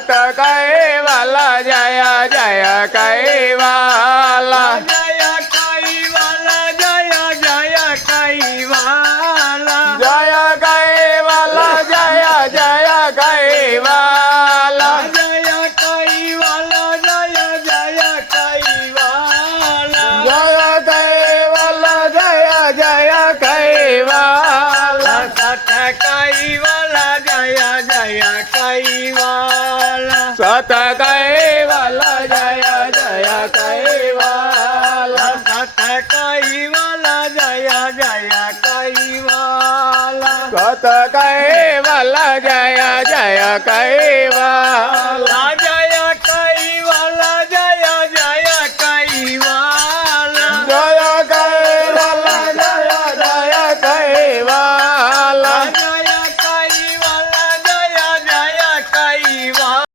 સત કૈવલ જય જય કૈવલ જય કૈવલ જય જય કૈવલ જય કૈવલ જય જય કૈવલ જય કૈવલ જય જય કૈવલ જય કૈવલ જય જય કૈવલ સત કૈવલ જય જય કૈવલ સત કૈવલ જય જય કૈવલ સત કૈવલ જય જય કૈવલ સત કૈવલ જય જય કૈવલ